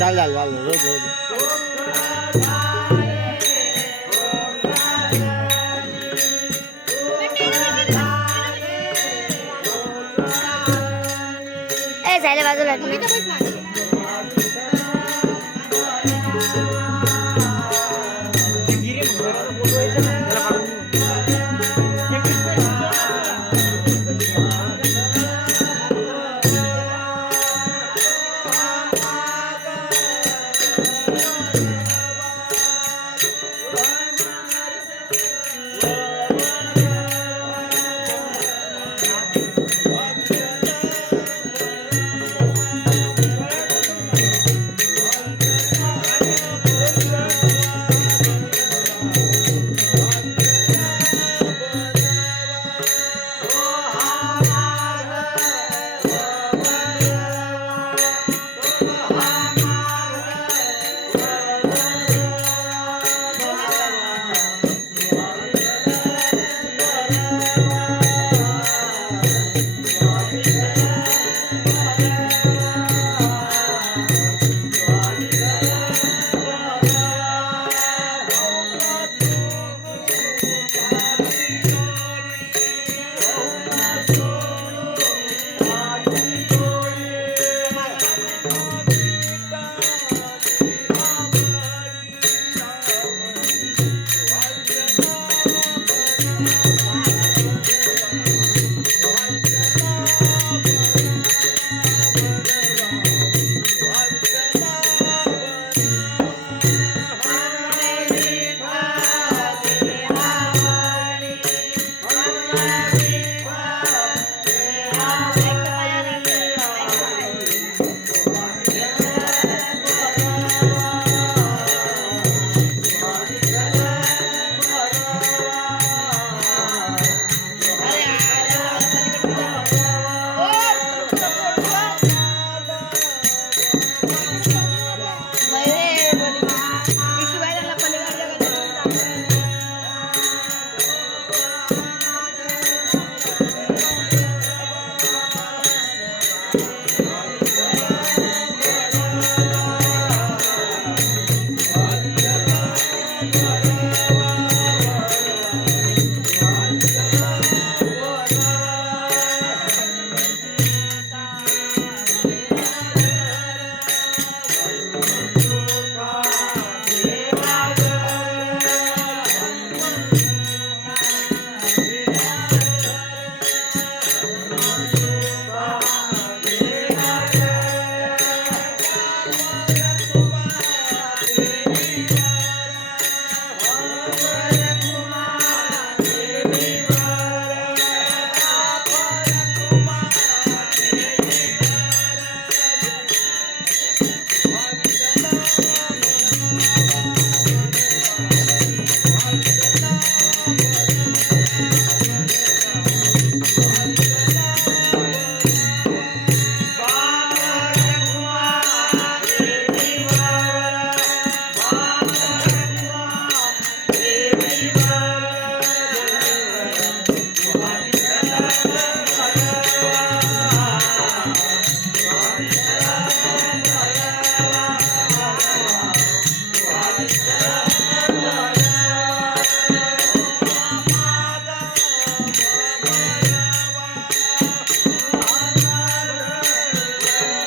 ચાલ ચાલ ચાલ રોજ રોજ એ સાહેબ બાજુ લાગ્યું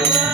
Yeah.